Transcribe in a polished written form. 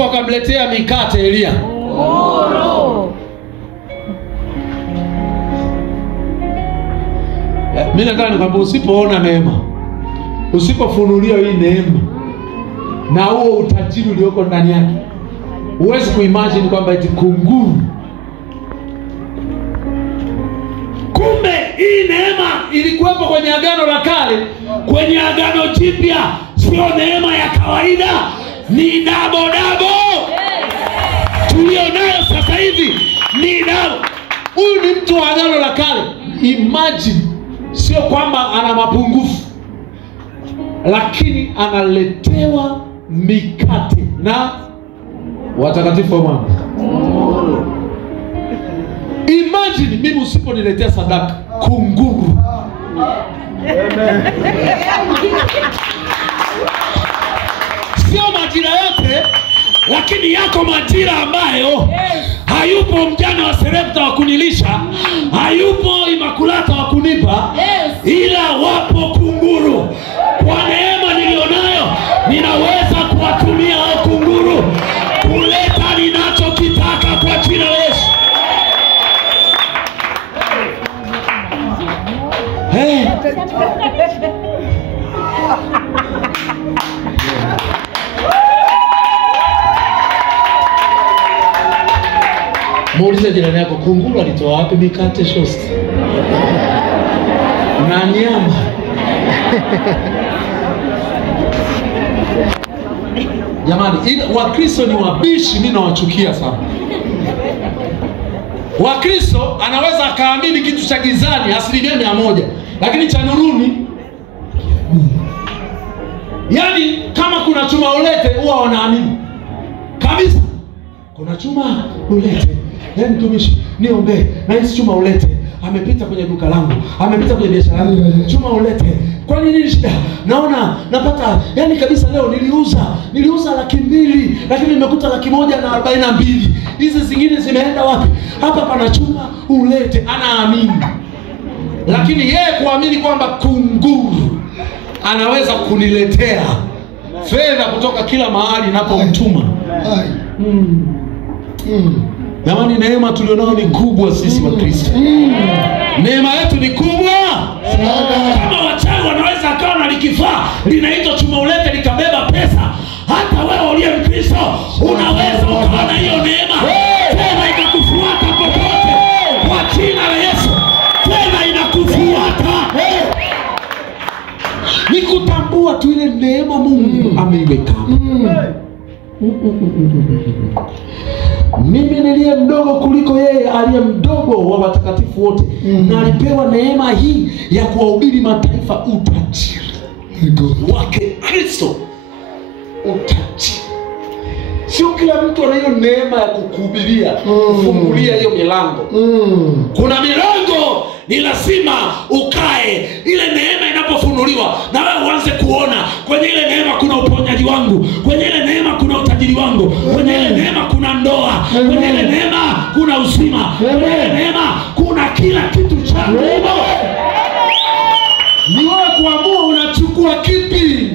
wakamletea mikate Elia. Mimi nataka nikwambie, usipoona neema, usipofunulia hii neema na huo utajiri ulioko ndani yake, huwezi kuimagine kwamba eti kunguru. Kumbe hii neema ilikuwepo kwenye agano la kale, kwenye agano jipya sio neema ya kawaida, ni dabo. Tulionayo sasa hivi ni dabo. Huyu ni mtu wa agano la kale. Imagine, sio kwamba ana mapungufu, lakini analetewa mikate na watakatifu wa Mungu. Imagine mimi usiponiletea sadaka kunguru. Sio majira yote, lakini yako majira ambayo hayupo mjane wa Serepta wa kunilisha, hayupo Imakulata wa kunipa, ila wapo kunguru. Kwa neema nilionayo, ninaweza kuwatumia hao kunguru kuleta ninachokitaka kwa jina la Yesu. Muulize jirani yako, kunguru alitoa wapi mikate shosti na nyama? Jamani, Wakristo ni wabishi, mimi nawachukia sana. Wakristo anaweza akaamini kitu cha gizani 100%, lakini cha nuruni, yani kama kuna chuma ulete huwa wanaamini kabisa. Kuna chuma ulete, yani mtumishi niombe na hizi chuma ulete, amepita kwenye duka langu, amepita kwenye biashara yangu, chuma ulete. Kwa nini shida? Naona napata, yani kabisa leo niliuza 200,000, lakini nimekuta 142. Hizi zingine zimeenda wapi? Hapa pana chuma ulete. Anaamini. Lakini yeye kuamini kwamba kunguru anaweza kuniletea fedha kutoka kila mahali ninapomtuma. Jamani, neema tulionao ni kubwa sisi wa Kristo. Neema yetu ni kubwa. Kama wachawi wanaweza akawa na likifaa linaitwa chuma ulete likabeba pesa, hata wewe uliye Mkristo unaweza ukawa na hiyo neema. Fedha ikakufuata popote kwa jina la Yesu. Fedha inakufuata. Ni kutambua tu ile neema Mungu ameiweka. Mimi niliye mdogo kuliko yeye aliye mdogo wa watakatifu wote, na alipewa neema hii ya kuwahubiri mataifa utajiri wake Kristo. Utajiri. Sio kila mtu ana hiyo neema ya kukuhubiria, kufungulia hiyo milango. Kuna milango ni lazima ukae. Ile neema inapofunuliwa na wewe uanze kuona, kwenye ile neema kuna uponyaji wangu, kwenye ile neema kuna utajiri wangu, kwenye ile neema kuna ndoa, kwenye ile neema kuna uzima, kwenye ile neema kuna kila kitu changu. Ni wewe kuamua unachukua kipi.